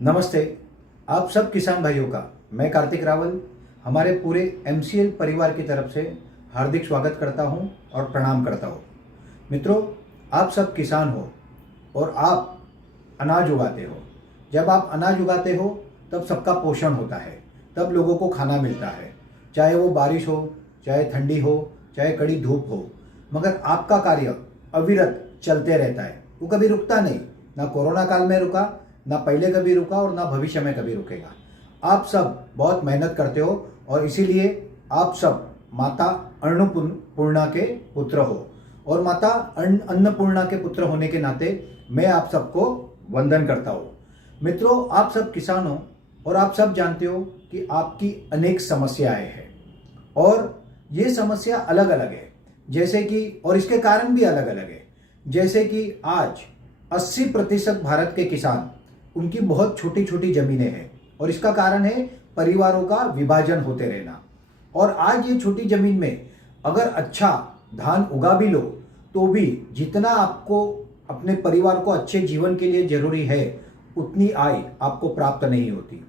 नमस्ते। आप सब किसान भाइयों का मैं कार्तिक रावल हमारे पूरे एमसीएल परिवार की तरफ से हार्दिक स्वागत करता हूं और प्रणाम करता हूं। मित्रों, आप सब किसान हो और आप अनाज उगाते हो। जब आप अनाज उगाते हो तब सबका पोषण होता है, तब लोगों को खाना मिलता है, चाहे वो बारिश हो, चाहे ठंडी हो, चाहे कड़ी धूप हो। मगर आपका कार्य अविरत चलते रहता है, वो कभी रुकता नहीं। ना कोरोना काल में रुका, ना पहले कभी रुका और ना भविष्य में कभी रुकेगा। आप सब बहुत मेहनत करते हो और इसीलिए आप सब माता अन्नपूर्णा के पुत्र हो और माता अन्नपूर्णा के पुत्र होने के नाते मैं आप सबको वंदन करता हूँ। मित्रों, आप सब किसान हो और आप सब जानते हो कि आपकी अनेक समस्याएं हैं और ये समस्या अलग अलग है, जैसे कि और इसके कारण भी अलग अलग है। जैसे कि आज 80% भारत के किसान, उनकी बहुत छोटी छोटी जमीनें हैं और इसका कारण है परिवारों का विभाजन होते रहना। और आज ये छोटी जमीन में अगर अच्छा धान उगा भी लो तो भी जितना आपको अपने परिवार को अच्छे जीवन के लिए जरूरी है उतनी आय आपको प्राप्त नहीं होती।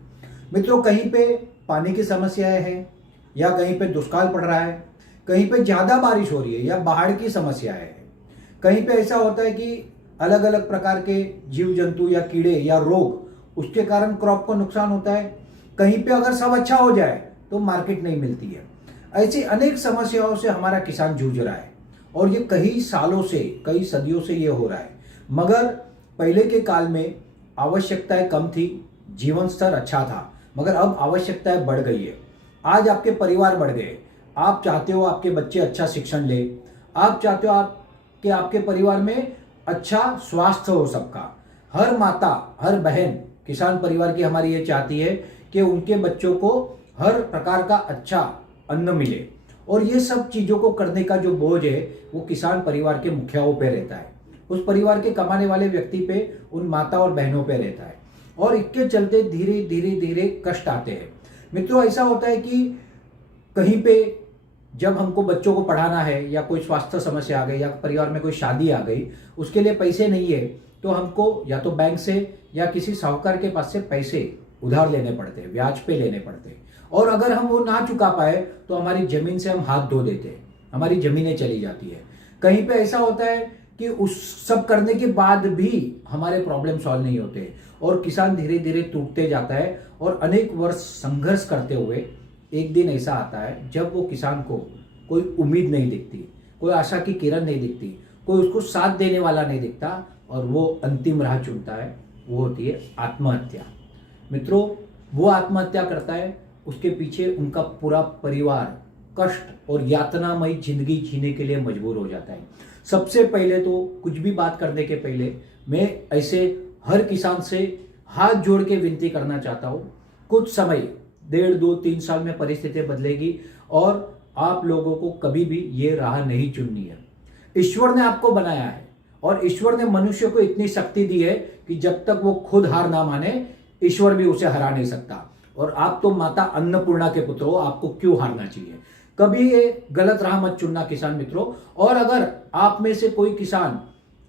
मित्रों, कहीं पे पानी की समस्याएं हैं या कहीं पे दुष्काल पड़ रहा है, कहीं पे ज्यादा बारिश हो रही है या बाढ़ की समस्याएं है, कहीं पे ऐसा होता है कि अलग अलग प्रकार के जीव जंतु या कीड़े या रोग, उसके कारण क्रॉप को नुकसान होता है। कहीं पे अगर सब अच्छा हो जाए तो मार्केट नहीं मिलती है। ऐसी अनेक समस्याओं से हमारा किसान जूझ रहा है और ये कई सालों से, कई सदियों से ये हो रहा है। मगर पहले के काल में आवश्यकताएं कम थी, जीवन स्तर अच्छा था, मगर अब आवश्यकताएं बढ़ गई है। आज आपके परिवार बढ़ गए, आप चाहते हो आपके बच्चे अच्छा शिक्षण ले, आप चाहते हो कि आपके परिवार में अच्छा स्वास्थ्य हो सबका। हर माता, हर बहन किसान परिवार की हमारी ये चाहती है कि उनके बच्चों को हर प्रकार का अच्छा अन्न मिले और ये सब चीजों को करने का जो बोझ है वो किसान परिवार के मुखियाओं पे रहता है, उस परिवार के कमाने वाले व्यक्ति पे, उन माता और बहनों पे रहता है और इसके चलते धीरे धीरे धीरे कष्ट आते हैं। मित्रों, ऐसा होता है कि कहीं पे जब हमको बच्चों को पढ़ाना है या कोई स्वास्थ्य समस्या आ गई या परिवार में कोई शादी आ गई, उसके लिए पैसे नहीं है तो हमको या तो बैंक से या किसी साहूकार के पास से पैसे उधार लेने पड़ते हैं, ब्याज पे लेने पड़ते हैं। और अगर हम वो ना चुका पाए तो हमारी जमीन से हम हाथ धो देते हैं, हमारी जमीनें चली जाती है। कहीं पे ऐसा होता है कि उस सब करने के बाद भी हमारे प्रॉब्लम सॉल्व नहीं होते और किसान धीरे धीरे टूटते जाता है और अनेक वर्ष संघर्ष करते हुए एक दिन ऐसा आता है जब वो किसान को कोई उम्मीद नहीं दिखती, कोई आशा की किरण नहीं दिखती, कोई उसको साथ देने वाला नहीं दिखता और वो अंतिम राह चुनता है, वो होती है आत्महत्या। मित्रों, वो आत्महत्या करता है, उसके पीछे उनका पूरा परिवार कष्ट और यातनामयी जिंदगी जीने के लिए मजबूर हो जाता है। सबसे पहले तो कुछ भी बात करने के पहले मैं ऐसे हर किसान से हाथ जोड़ के विनती करना चाहता हूँ, कुछ समय 1.5, 2, 3 साल में परिस्थितियां बदलेगी और आप लोगों को कभी भी ये राह नहीं चुननी है। ईश्वर ने आपको बनाया है और ईश्वर ने मनुष्य को इतनी शक्ति दी है कि जब तक वो खुद हार ना माने, ईश्वर भी उसे हरा नहीं सकता। और आप तो माता अन्नपूर्णा के पुत्र हो, आपको क्यों हारना चाहिए। कभी ये गलत राह मत चुनना किसान मित्रों। और अगर आप में से कोई किसान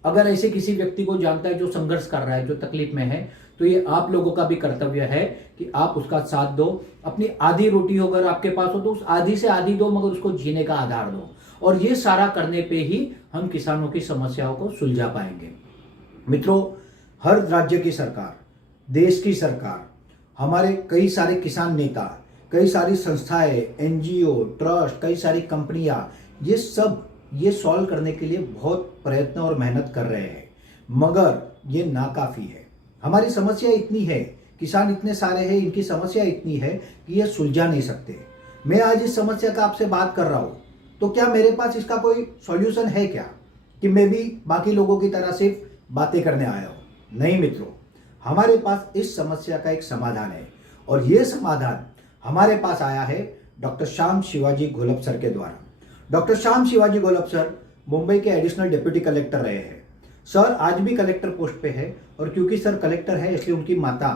अगर ऐसे किसी व्यक्ति को जानता है जो संघर्ष कर रहा है, जो तकलीफ में है, तो ये आप लोगों का भी कर्तव्य है कि आप उसका साथ दो। अपनी आधी रोटी अगर आपके पास हो तो उस आधी से आधी दो, मगर उसको जीने का आधार दो। और ये सारा करने पे ही हम किसानों की समस्याओं को सुलझा पाएंगे। मित्रों, हर राज्य की सरकार, देश की सरकार, हमारे कई सारे किसान नेता, कई सारी संस्थाएं, एनजीओ, ट्रस्ट, कई सारी कंपनियां, ये सब ये सॉल्व करने के लिए बहुत प्रयत्न और मेहनत कर रहे हैं, मगर ये नाकाफी है। हमारी समस्या इतनी है, किसान इतने सारे हैं, इनकी समस्या इतनी है कि ये सुलझा नहीं सकते। मैं आज इस समस्या का आपसे बात कर रहा हूं तो क्या मेरे पास इसका कोई सॉल्यूशन है क्या, कि मैं भी बाकी लोगों की तरह सिर्फ बातें करने आया हूं? नहीं मित्रों, हमारे पास इस समस्या का एक समाधान है और ये समाधान हमारे पास आया है डॉक्टर श्याम शिवाजी घोलप सर के द्वारा। डॉक्टर श्याम शिवाजी घोलप सर मुंबई के एडिशनल डिप्टी कलेक्टर रहे हैं। सर आज भी कलेक्टर पोस्ट पे है और क्योंकि सर कलेक्टर है इसलिए उनकी माता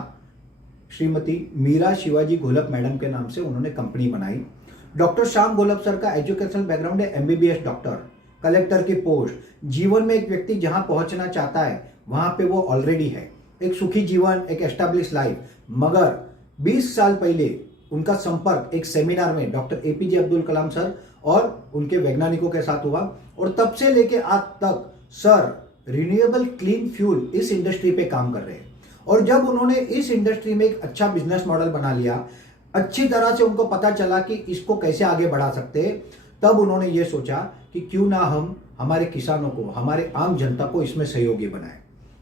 श्रीमती मीरा शिवाजी घोलप मैडम के नाम से उन्होंने कंपनी बनाई। डॉक्टर श्याम घोलप सर का एजुकेशनल बैकग्राउंड है एमबीबीएस डॉक्टर, कलेक्टर की पोस्ट। जीवन में एक व्यक्ति जहां पहुंचना चाहता है वहां पे वो ऑलरेडी है एक सुखी जीवन, एक एस्टैब्लिश लाइफ। मगर 20 साल पहले उनका संपर्क एक सेमिनार में doctor APJ Abdul Kalam sir और उनके वैज्ञानिकों के साथ हुआ, और तब से लेके आज तक सर रिन्यूएबल क्लीन फ्यूल इस इंडस्ट्री पे काम कर रहे हैं। और जब उन्होंने इस इंडस्ट्री में एक अच्छा बिजनेस मॉडल बना लिया, अच्छी तरह से उनको पता चला कि इसको कैसे आगे बढ़ा सकते हैं, तब उन्होंने ये सोचा कि क्यों ना हम हमारे किसानों को, हमारे आम जनता को इसमें सहयोगी बनाएं।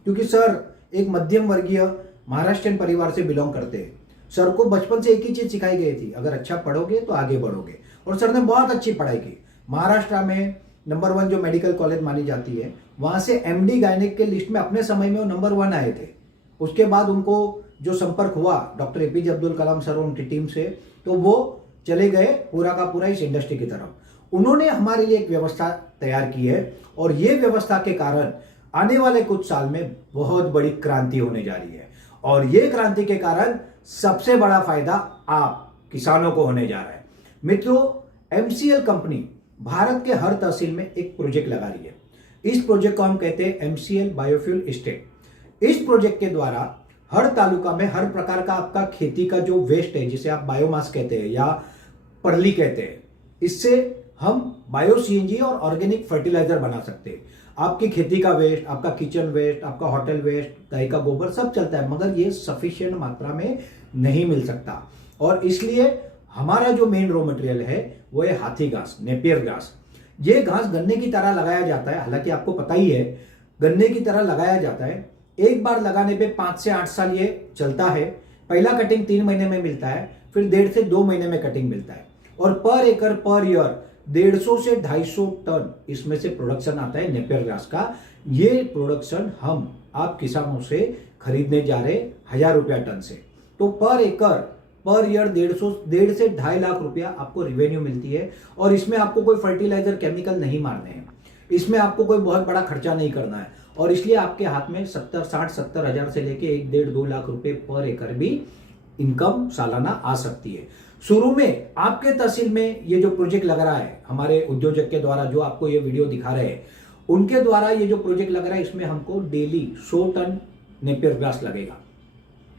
क्योंकि सर एक मध्यम वर्गीय महाराष्ट्रियन परिवार से बिलोंग करते हैं। सर को बचपन से एक ही चीज सिखाई गई थी, अगर अच्छा पढ़ोगे तो आगे बढ़ोगे। और सर ने बहुत अच्छी पढ़ाई की। महाराष्ट्र में नंबर 1 जो मेडिकल कॉलेज मानी जाती है, वहां से एमडी गायनेक के लिस्ट में अपने समय में वो नंबर 1 आए थे। उसके बाद उनको जो संपर्क हुआ doctor APJ Abdul Kalam sir और उनकी टीम से, तो वो चले गए पूरा का पूरा इस इंडस्ट्री की तरफ। उन्होंने हमारे लिए एक व्यवस्था तैयार की है, और ये व्यवस्था के कारण आने वाले कुछ साल में बहुत बड़ी क्रांति होने जा रही है। और ये क्रांति के कारण सबसे बड़ा फायदा आप किसानों को होने जा रहा है। मित्रों, एमसीएल कंपनी भारत के हर तहसील में एक प्रोजेक्ट लगा रही है। इस प्रोजेक्ट को हम कहते हैं एमसीएल बायोफ्यूल एस्टेट। इस प्रोजेक्ट के द्वारा हर तालुका में हर प्रकार का आपका खेती का जो वेस्ट है, जिसे आप बायोमास कहते हैं या परली कहते हैं, इससे हम बायो सीएनजी और ऑर्गेनिक फर्टिलाइजर बना सकते हैं। आपकी खेती का वेस्ट, आपका किचन वेस्ट, आपका होटल वेस्ट, गाय का गोबर सब चलता है, मगर ये सफिशिएंट मात्रा में नहीं मिल सकता। और इसलिए हमारा जो मेन रॉ मटेरियल है वो है हाथी घास, नेपियर घास। ये घास गन्ने की तरह लगाया जाता है। हालांकि आपको पता ही है, गन्ने की तरह लगाया जाता है। एक बार लगाने पे 5 से 8 साल ये चलता है। पहला कटिंग 3 महीने में मिलता है, फिर 1.5 से 2 महीने में कटिंग मिलता है। और पर एकड़ पर ईयर 150 से 250 टन इसमें से प्रोडक्शन आता है नेपियर घास का। ये प्रोडक्शन हम आप किसानों से खरीदने जा रहे 1000 रुपया टन से। तो पर एकड़ पर ईयर 1.5 से 2.5 लाख रुपया आपको रिवेन्यू मिलती है। और इसमें आपको कोई फर्टिलाइजर केमिकल नहीं मारने हैं, इसमें आपको कोई बहुत बड़ा खर्चा नहीं करना है। और इसलिए आपके हाथ में 70 हजार से लेके 1.5-2 लाख रुपए पर एकड़ भी इनकम सालाना आ सकती है। शुरू में आपके तहसील में ये जो प्रोजेक्ट लग रहा है, हमारे उद्योजक के द्वारा जो आपको ये वीडियो दिखा रहे हैं, उनके द्वारा ये जो प्रोजेक्ट लग रहा है, इसमें हमको डेली 100 टन नेपियर घास लगेगा।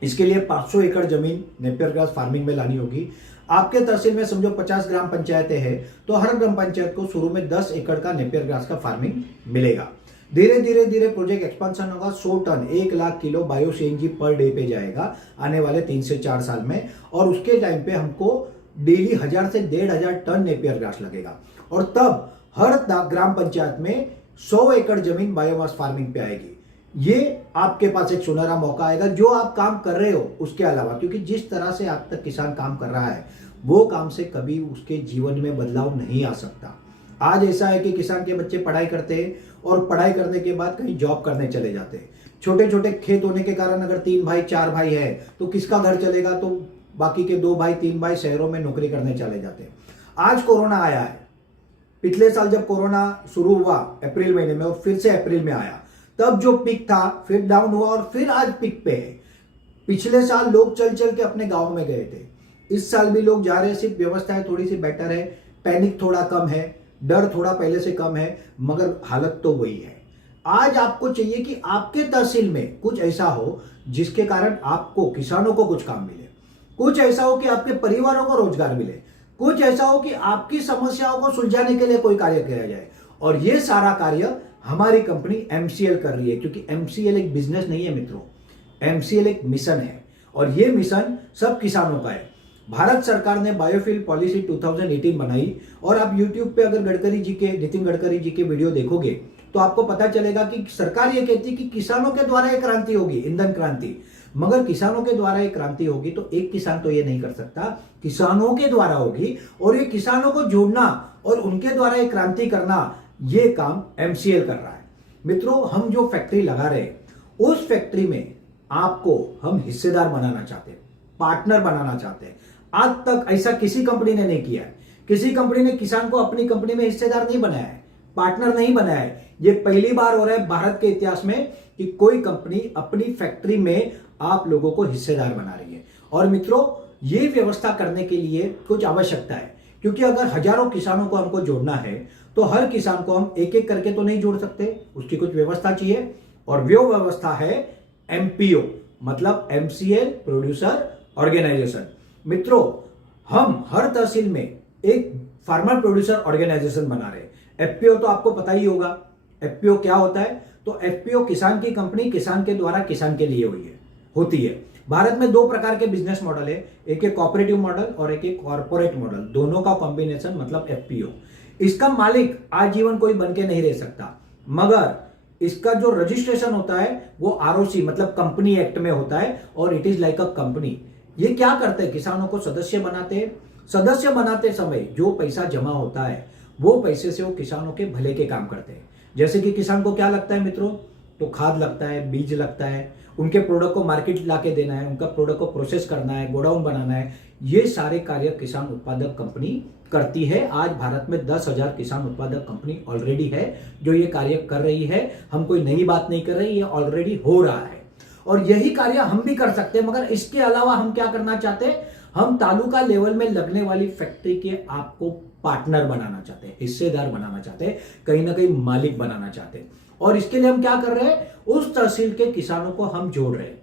इसके लिए 500 एकड़ जमीन नेपियर घास फार्मिंग में लानी होगी। आपके तहसील में समझो 50 ग्राम पंचायतें हैं, तो हर ग्राम पंचायत को शुरू में 10 एकड़ का नेपियर घास का फार्मिंग मिलेगा। धीरे धीरे प्रोजेक्ट एक्सपांशन होगा। 100 ton 1 lakh kilo bio CNG per day पे जाएगा आने वाले 3 से 4 साल में। और उसके टाइम पे हमको डेली 1000 से 1500 टन नेपियर घास लगेगा। और तब हर ग्राम पंचायत में 100 एकड़ जमीन बायोमास फार्मिंग पे आएगी। ये आपके पास एक सुनहरा मौका आएगा जो आप काम कर रहे हो उसके अलावा, क्योंकि जिस तरह से आज तक किसान काम कर रहा है वो काम से कभी उसके जीवन में बदलाव नहीं आ सकता। आज ऐसा है कि किसान के बच्चे पढ़ाई करते हैं और पढ़ाई करने के बाद कहीं जॉब करने चले जाते हैं। छोटे छोटे खेत होने के कारण अगर 3 भाई 4 भाई है तो किसका घर चलेगा, तो बाकी के 2 भाई 3 भाई शहरों में नौकरी करने चले जाते हैं। आज कोरोना आया है। पिछले साल जब कोरोना शुरू हुआ अप्रैल महीने में और फिर से अप्रैल में आया, तब जो पिक था फिर डाउन हुआ और फिर आज पिक पे है। पिछले साल लोग चल चल के अपने गांव में गए थे, इस साल भी लोग जा रहे हैं। सिर्फ व्यवस्थाएं थोड़ी सी बेटर है, पैनिक थोड़ा कम है, डर थोड़ा पहले से कम है, मगर हालत तो वही है। आज आपको चाहिए कि आपके तहसील में कुछ ऐसा हो जिसके कारण आपको किसानों को कुछ काम मिले, कुछ ऐसा हो कि आपके परिवारों को रोजगार मिले, कुछ ऐसा हो कि आपकी समस्याओं को सुलझाने के लिए कोई कार्य किया जाए। और ये सारा कार्य हमारी कंपनी एमसीएल कर रही है, क्योंकि एमसीएल एक बिजनेस नहीं है मित्रों, एमसीएल एक मिशन है। और ये मिशन सब किसानों का है। भारत सरकार ने बायोफ्यूल पॉलिसी 2018 बनाई, और आप YouTube पे अगर नितिन गडकरी जी के वीडियो देखोगे तो आपको पता चलेगा कि सरकार ये कहती है कि किसानों के द्वारा एक क्रांति होगी, ईंधन क्रांति। मगर किसानों के द्वारा एक क्रांति होगी तो एक किसान तो ये नहीं कर सकता, किसानों के द्वारा होगी। और ये किसानों को जोड़ना और उनके द्वारा एक क्रांति करना, ये काम एमसीएल कर रहा है। मित्रों, हम जो फैक्ट्री लगा रहे हैं उस फैक्ट्री में आपको हम हिस्सेदार बनाना चाहते हैं, पार्टनर बनाना चाहते हैं। आज तक ऐसा किसी कंपनी ने नहीं किया है। किसी कंपनी ने किसान को अपनी कंपनी में हिस्सेदार नहीं बनाया है, पार्टनर नहीं बनाया है। ये पहली बार हो रहा है भारत के इतिहास में कि कोई कंपनी अपनी फैक्ट्री में आप लोगों को हिस्सेदार बना रही है। और मित्रों, ये व्यवस्था करने के लिए कुछ आवश्यकता है, क्योंकि अगर हजारों किसानों को हमको जोड़ना है तो हर किसान को हम एक एक करके तो नहीं जोड़ सकते, उसकी कुछ व्यवस्था चाहिए। और वो व्यवस्था है एमपीओ मतलब एमसीएल प्रोड्यूसर ऑर्गेनाइजेशन। मित्रों, हम हर तहसील में एक फार्मर प्रोड्यूसर ऑर्गेनाइजेशन बना रहे हैं। एफपीओ तो आपको पता ही होगा, एफपीओ क्या होता है। तो एफपीओ किसान की कंपनी, किसान के द्वारा किसान के लिए होती है। भारत में दो प्रकार के बिजनेस मॉडल है, एक है कॉपरेटिव मॉडल और एक है कॉर्पोरेट मॉडल। दोनों का कॉम्बिनेशन मतलब एफपीओ। इसका मालिक आजीवन कोई बन के नहीं रह सकता, मगर इसका जो रजिस्ट्रेशन होता है वो आरओसी मतलब कंपनी एक्ट में होता है और it is like a company. ये क्या करते हैं, किसानों को सदस्य बनाते हैं। सदस्य बनाते समय जो पैसा जमा होता है वो पैसे से वो किसानों के भले के काम करते हैं। जैसे कि किसान को क्या लगता है मित्रों, तो खाद लगता है, बीज लगता है, उनके प्रोडक्ट को मार्केट लाके देना है, उनका प्रोडक्ट को प्रोसेस करना है, गोडाउन बनाना है। ये सारे कार्य किसान उत्पादक कंपनी करती है। आज भारत में 10,000 किसान उत्पादक कंपनी ऑलरेडी है जो ये कार्य कर रही है। हम कोई नई बात नहीं कर रहे, ये ऑलरेडी हो रहा है और यही कार्य हम भी कर सकते हैं। मगर इसके अलावा हम क्या करना चाहते हैं, हम तालुका लेवल में लगने वाली फैक्ट्री के आपको पार्टनर बनाना चाहते हैं, हिस्सेदार बनाना चाहते हैं, कहीं ना कहीं मालिक बनाना चाहते हैं। और इसके लिए हम क्या कर रहे हैं, उस तहसील के किसानों को हम जोड़ रहे हैं।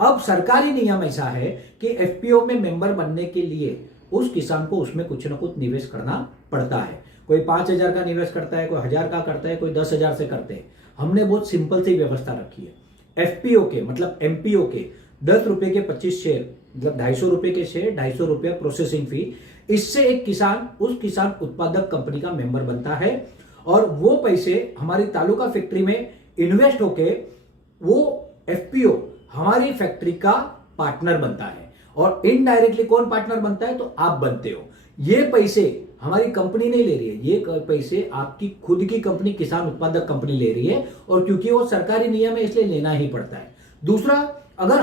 अब सरकारी नियम ऐसा है कि एफपीओ में मेंबर बनने के लिए उस किसान को उसमें कुछ ना कुछ निवेश करना पड़ता है। कोई 5,000 का निवेश करता है, कोई 1,000 का करता है, कोई 10,000 से करते हैं। हमने बहुत सिंपल सी व्यवस्था रखी है। एफपीओ के मतलब एमपीओ के 10 रुपए के 25 शेयर मतलब 250 रुपए के शेयर, 250 रुपया प्रोसेसिंग फी। इससे एक किसान उस किसान उत्पादक कंपनी का मेंबर बनता है और वो पैसे हमारी तालुका फैक्ट्री में इन्वेस्ट होके वो एफपीओ हमारी फैक्ट्री का पार्टनर बनता है। और इनडायरेक्टली कौन पार्टनर बनता है, तो आप बनते हो। ये पैसे हमारी कंपनी नहीं ले रही है, ये पैसे आपकी खुद की कंपनी किसान उत्पादक कंपनी ले रही है और क्योंकि वो सरकारी नियम है इसलिए लेना ही पड़ता है। दूसरा, अगर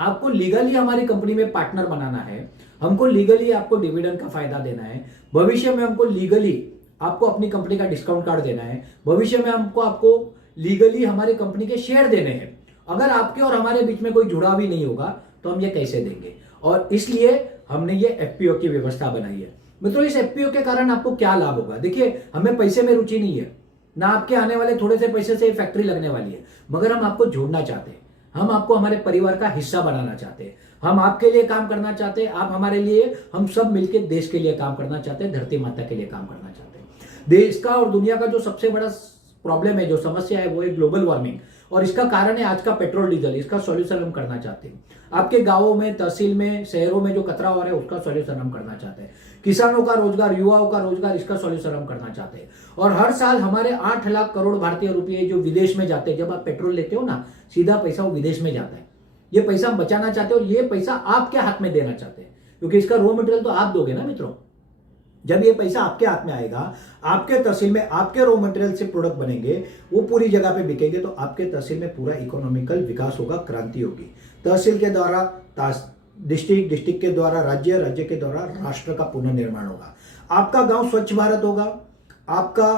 आपको लीगली हमारी कंपनी में पार्टनर बनाना है, हमको लीगली आपको डिविडेंड का फायदा देना है, भविष्य में हमको लीगली आपको अपनी कंपनी का डिस्काउंट कार्ड देना है, भविष्य में आपको लीगली हमारी कंपनी के शेयर देने हैं, अगर आपके और हमारे बीच में कोई जुड़ाव ही नहीं होगा तो हम ये कैसे देंगे। और इसलिए हमने ये एफपीओ की व्यवस्था बनाई है। मित्रों, इस एफपीओ के कारण आपको क्या लाभ होगा, देखिए हमें पैसे में रुचि नहीं है, ना आपके आने वाले थोड़े से पैसे से फैक्ट्री लगने वाली है, मगर हम आपको जोड़ना चाहते हैं, हम आपको हमारे परिवार का हिस्सा बनाना चाहते हैं, हम आपके लिए काम करना चाहते हैं, आप हमारे लिए, हम सब मिलकर देश के लिए काम करना चाहते हैं, धरती माता के लिए काम करना चाहते हैं। देश का और दुनिया का जो सबसे बड़ा प्रॉब्लम है, जो समस्या है, वो है ग्लोबल वार्मिंग और इसका कारण है आज का पेट्रोल डीजल। इसका सॉल्यूशन हम करना चाहते हैं। आपके गांवों में, तहसील में, शहरों में जो कचरा हो रहा है उसका सॉल्यूशन हम करना चाहते हैं। किसानों का रोजगार, युवाओं का रोजगार, इसका सॉल्यूशन हम करना चाहते हैं। और हर साल हमारे 8 लाख करोड़ भारतीय रुपये जो विदेश में जाते हैं, जब आप पेट्रोल लेते हो ना, सीधा पैसा वो विदेश में जाता है। ये पैसा हम बचाना चाहते हैं और ये पैसा आपके हाथ में देना चाहते हैं, क्योंकि इसका रॉ मटेरियल तो आप दोगे ना मित्रों। जब ये पैसा आपके हाथ में आएगा, आपके तहसील में आपके रॉ मटेरियल से प्रोडक्ट बनेंगे, वो पूरी जगह पे बिकेंगे, तो आपके तहसील में पूरा इकोनॉमिकल विकास होगा, क्रांति होगी। तहसील के द्वारा डिस्ट्रिक्ट, डिस्ट्रिक्ट के द्वारा राज्य, राज्य के द्वारा राष्ट्र का पुनर्निर्माण होगा। आपका गांव स्वच्छ भारत होगा, आपका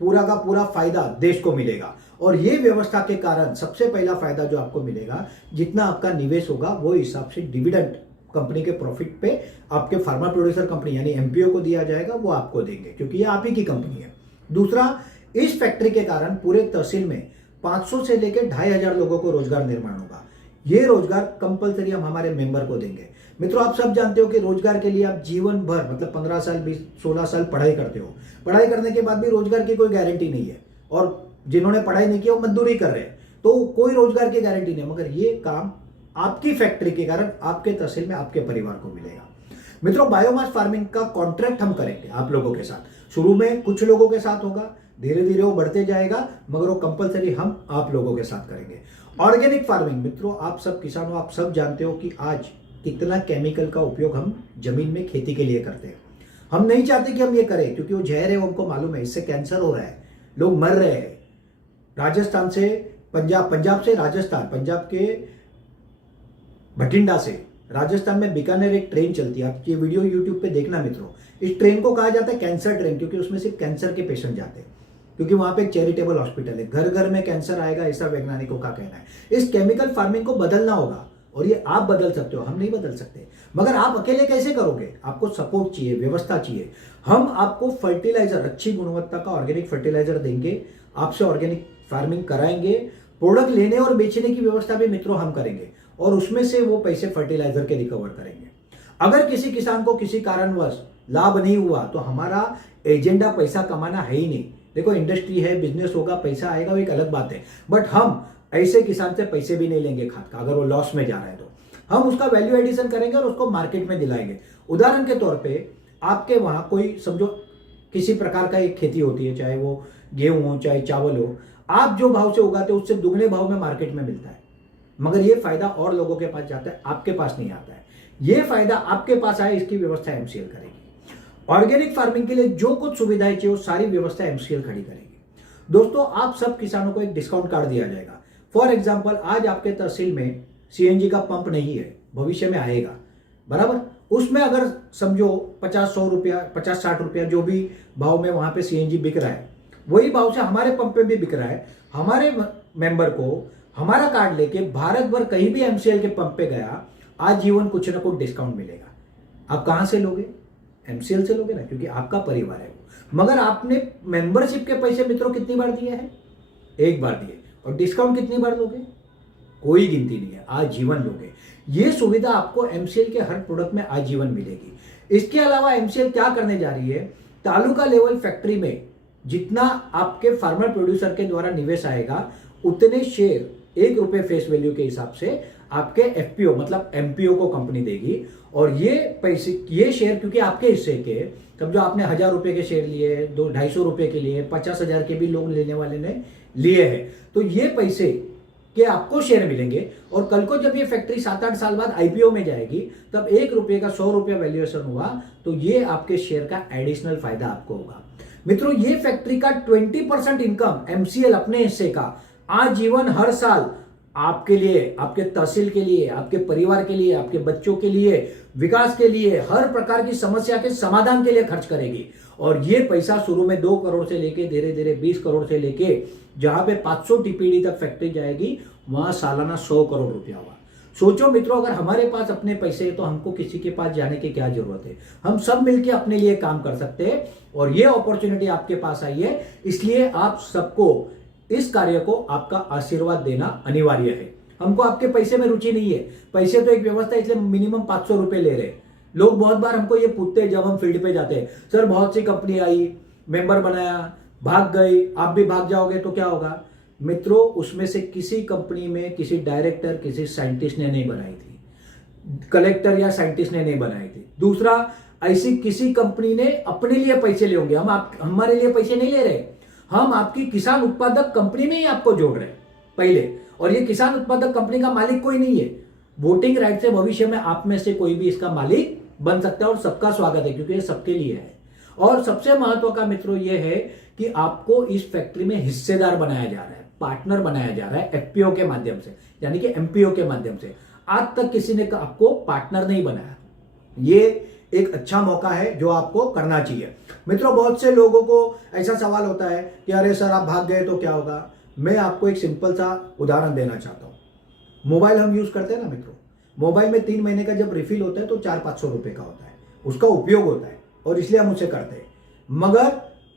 पूरा का पूरा फायदा देश को मिलेगा। और ये व्यवस्था के कारण सबसे पहला फायदा जो आपको मिलेगा, जितना आपका निवेश होगा वो हिसाब से डिविडेंड कंपनी के प्रॉफिट पे आपके फार्मर प्रोड्यूसर कंपनी यानी एमपीओ को दिया जाएगा, वो आपको देंगे क्योंकि ये आप ही की कंपनी है। दूसरा, इस फैक्ट्री के कारण पूरे तहसील में 500 से लेकर 2,500 लोगों को रोजगार निर्माण होगा। ये रोजगार कंपलसरी हम हमारे मेंबर को देंगे। मित्रों, आप सब जानते हो कि रोजगार के लिए आप जीवन भर मतलब 15 साल 20 16 साल पढ़ाई करते हो। पढ़ाई करने के बाद भी रोजगार की कोई गारंटी नहीं है और जिन्होंने पढ़ाई नहीं की वो मजदूरी कर रहे हैं, तो कोई रोजगार की गारंटी नहीं। मगर ये काम आपकी फैक्ट्री के कारण आपके तहसील में आपके परिवार को मिलेगा। मित्रों, बायोमास फार्मिंग का कॉन्ट्रैक्ट हम करेंगे आप लोगों के साथ। शुरू में कुछ लोगों के साथ होगा, धीरे धीरे वो बढ़ते जाएगा, मगर वो कंपलसरी हम आप लोगों के साथ करेंगे। ऑर्गेनिक फार्मिंग, मित्रों आप सब किसानों, आप सब जानते हो कि आज कितना केमिकल का उपयोग हम जमीन में खेती के लिए करते हैं। हम नहीं चाहते कि हम ये करें, क्योंकि वो जहर है, वो हमको मालूम है, इससे कैंसर हो रहा है, लोग मर रहे हैं। राजस्थान से पंजाब, पंजाब से राजस्थान, पंजाब के भटिंडा से राजस्थान में बीकानेर एक ट्रेन चलती है। आप ये वीडियो यूट्यूब पे देखना मित्रों। इस ट्रेन को कहा जाता है कैंसर ट्रेन, क्योंकि उसमें सिर्फ कैंसर के पेशेंट जाते हैं, क्योंकि वहां पे एक चैरिटेबल हॉस्पिटल है। घर घर में कैंसर आएगा, ऐसा वैज्ञानिकों का कहना है। इस केमिकल फार्मिंग को बदलना होगा और ये आप बदल सकते हो, हम नहीं बदल सकते। मगर आप अकेले कैसे करोगे, आपको सपोर्ट चाहिए, व्यवस्था चाहिए। हम आपको फर्टिलाइजर, अच्छी गुणवत्ता का ऑर्गेनिक फर्टिलाइजर देंगे, आपसे ऑर्गेनिक फार्मिंग कराएंगे, प्रोडक्ट लेने और बेचने की व्यवस्था भी मित्रों हम करेंगे और उसमें से वो पैसे फर्टिलाइजर के रिकवर करेंगे। अगर किसी किसान को किसी कारणवश लाभ नहीं हुआ तो हमारा एजेंडा पैसा कमाना है ही नहीं। देखो, इंडस्ट्री है, बिजनेस होगा, पैसा आएगा, वो एक अलग बात है, बट हम ऐसे किसान से पैसे भी नहीं लेंगे खाद का। अगर वो लॉस में जा रहा है तो हम उसका वैल्यू एडिशन करेंगे और उसको मार्केट में दिलाएंगे। उदाहरण के तौर पे आपके वहां कोई समझो किसी प्रकार का एक खेती होती है, चाहे वो गेहूं हो चाहे चावल हो, आप जो भाव से उगाते हो उससे दुगने भाव में मार्केट में मिलता है, मगर ये फायदा और लोगों के पास जाता है, आपके पास नहीं आता है। ये फायदा आपके पास आए, इसकी व्यवस्था एमसीएल करेगी। ऑर्गेनिक फार्मिंग के लिए जो कुछ सुविधाएं चाहिए वो सारी व्यवस्था एमसीएल खड़ी करेगी। दोस्तों, आप सब किसानों को एक डिस्काउंट कार्ड दिया जाएगा। फॉर एग्जाम्पल, आज आपके तहसील में सीएनजी का पंप नहीं है, भविष्य में आएगा, बराबर। उसमें अगर समझो 50-100 रुपया, 50-60 रुपया जो भी भाव में वहां पे सीएनजी बिक रहा है, वही भाव से हमारे पंप पे भी बिक रहा है। हमारे मेंबर को हमारा कार्ड लेके भारत भर कहीं भी एमसीएल के पंप पे गया, आजीवन कुछ ना कुछ डिस्काउंट मिलेगा। आप कहां से लोगे? एमसीएल से लोगे ना, क्योंकि आपका परिवार है वो। मगर आपने मेंबरशिप के पैसे मित्रों कितनी बार दिए हैं? एक बार दिए। और डिस्काउंट कितनी बार लोगे? कोई गिनती नहीं है, आजीवन लोगे। ये सुविधा आपको एमसीएल के हर प्रोडक्ट में आजीवन मिलेगी। इसके अलावा एमसीएल क्या करने जा रही है, तालुका लेवल फैक्ट्री में जितना आपके फार्मर प्रोड्यूसर के द्वारा निवेश आएगा, उतने शेयर ₹1 फेस वैल्यू के हिसाब से आपके एफपीओ मतलब एमपीओ को कंपनी देगी। और ये पैसे, ये शेयर क्योंकि आपके हिस्से के, तब जो आपने ₹1000 के शेयर लिए, 250 के लिए, 50,000 के भी लोग लेने वाले ने लिए हैं, तो ये पैसे के आपको शेयर मिलेंगे। और कल को जब ये फैक्ट्री 7-8 साल बाद आईपीओ में जाएगी, तब ₹1 का ₹100 वैल्यूएशन हुआ, तो ये आपके शेयर का एडिशनल फायदा आपको होगा। मित्रों, ये फैक्ट्री का 20% इनकम एमसीएल अपने हिस्से का आजीवन हर साल आपके लिए, आपके तहसील के लिए, आपके परिवार के लिए, आपके बच्चों के लिए, विकास के लिए, हर प्रकार की समस्या के समाधान के लिए खर्च करेगी। और ये पैसा शुरू में 2 करोड़ से लेके धीरे धीरे 20 करोड़ से लेके जहां पे 500 टीपीडी तक फैक्ट्री जाएगी, वहां सालाना 100 करोड़ रुपया होगा। सोचो मित्रों, अगर हमारे पास अपने पैसे हैं तो हमको किसी के पास जाने की क्या जरूरत है? हम सब मिलकर अपने लिए काम कर सकते हैं। और ये अपॉर्चुनिटी आपके पास आई है, इसलिए आप सबको इस कार्य को आपका आशीर्वाद देना अनिवार्य है। हमको आपके पैसे में रुचि नहीं है, पैसे तो एक व्यवस्था है, इसलिए मिनिमम 500 रुपए ले रहे। लोग बहुत बार हमको ये पूछते हैं जब हम फील्ड पे जाते हैं, सर बहुत सी कंपनी आई, मेंबर बनाया, भाग गई, आप भी भाग जाओगे तो क्या होगा? मित्रों, उसमें से किसी कंपनी में किसी डायरेक्टर, किसी साइंटिस्ट ने नहीं बनाई थी, कलेक्टर या साइंटिस्ट ने नहीं बनाई थी। दूसरा, ऐसी किसी कंपनी ने अपने लिए पैसे ले होंगे, हमारे लिए पैसे नहीं ले रहे, हम आपकी किसान उत्पादक कंपनी में ही आपको जोड़ रहे हैं पहले। और ये किसान उत्पादक कंपनी का मालिक कोई नहीं है, वोटिंग राइट से भविष्य में आप में से कोई भी इसका मालिक बन सकता है। और सबका स्वागत है, क्योंकि ये सबके लिए है। और सबसे महत्व का मित्रों ये है कि आपको इस फैक्ट्री में हिस्सेदार बनाया जा रहा है, पार्टनर बनाया जा रहा है एफपीओ के माध्यम से, यानी कि एमपीओ के माध्यम से। आज तक किसी ने आपको पार्टनर नहीं बनाया। ये एक अच्छा मौका है जो आपको करना चाहिए। मित्रों, बहुत से लोगों को ऐसा सवाल होता है कि अरे सर आप भाग गए तो क्या होगा। मैं आपको एक सिंपल सा उदाहरण देना चाहता हूँ। मोबाइल हम यूज करते हैं ना मित्रों, मोबाइल में 3 महीने का जब रिफिल होता है तो 400-500 रुपए का होता है, उसका उपयोग होता है और इसलिए हम उसे करते हैं। मगर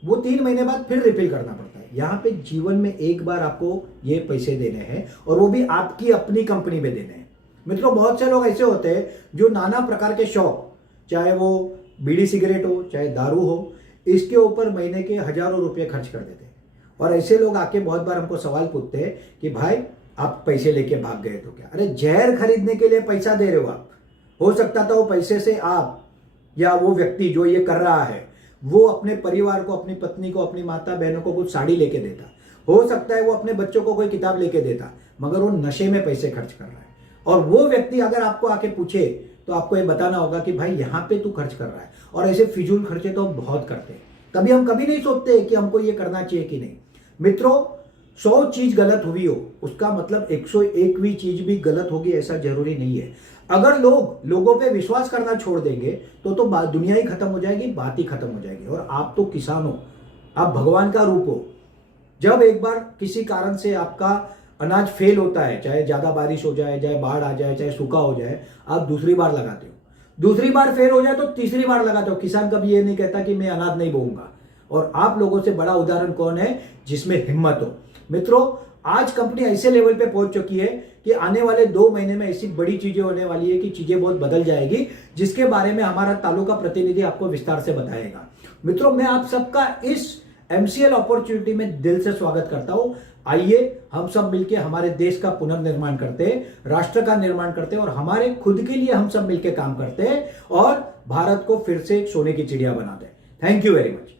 वो 3 महीने बाद फिर रिफिल करना पड़ता है। यहाँ पे जीवन में एक बार आपको ये पैसे देने हैं, और वो भी आपकी अपनी कंपनी में देने हैं। मित्रों, बहुत से लोग ऐसे होते हैं जो नाना प्रकार के शौक, चाहे वो बीड़ी सिगरेट हो चाहे दारू हो, इसके ऊपर महीने के हजारों रुपए खर्च कर देते हैं। और ऐसे लोग आके बहुत बार हमको सवाल पूछते हैं कि भाई आप पैसे लेके भाग गए तो क्या? अरे जहर खरीदने के लिए पैसा दे रहे हो आप। हो सकता था वो पैसे से आप या वो व्यक्ति जो ये कर रहा है वो अपने परिवार को, अपनी पत्नी को, अपनी माता बहनों को कुछ साड़ी लेके देता, हो सकता है वो अपने बच्चों को कोई किताब लेके देता, मगर वो नशे में पैसे खर्च कर रहा है। और वो व्यक्ति अगर आपको आके पूछे तो आपको ये बताना होगा कि भाई यहाँ पे तू खर्च कर रहा है। और ऐसे फिजूल खर्चे तो हम बहुत करते हैं, हम कभी नहीं सोचते कि हमको ये करना चाहिए कि नहीं। मित्रों, 100 चीज गलत हुई हो उसका मतलब 101वीं चीज भी गलत होगी ऐसा जरूरी नहीं है। अगर लोगों पे विश्वास करना छोड़ देंगे तो दुनिया ही खत्म हो जाएगी, बात ही खत्म हो जाएगी। और आप तो किसान हो, आप भगवान का रूप हो। जब एक बार किसी कारण से आपका अनाज फेल होता है, चाहे ज्यादा बारिश हो जाए, चाहे बाढ़ आ जाए, चाहे सूखा हो जाए, आप दूसरी बार लगाते हो। दूसरी बार फेल हो जाए तो तीसरी बार लगाते हो। किसान कभी ये नहीं कहता कि मैं अनाज नहीं बोऊंगा। और आप लोगों से बड़ा उदाहरण कौन है जिसमें हिम्मत हो? मित्रों, आज कंपनी ऐसे लेवल पे पहुंच चुकी है कि आने वाले 2 महीने में ऐसी बड़ी चीजें होने वाली है कि चीजें बहुत बदल जाएगी, जिसके बारे में हमारा तालुका प्रतिनिधि आपको विस्तार से बताएगा। मित्रों, मैं आप सबका इस एमसीएल अपॉर्चुनिटी में दिल से स्वागत करता हूं। आइए हम सब मिलकर हमारे देश का पुनर्निर्माण करते हैं, राष्ट्र का निर्माण करते हैं और हमारे खुद के लिए हम सब मिलकर काम करते हैं और भारत को फिर से एक सोने की चिड़िया बनाते हैं। Thank you very much.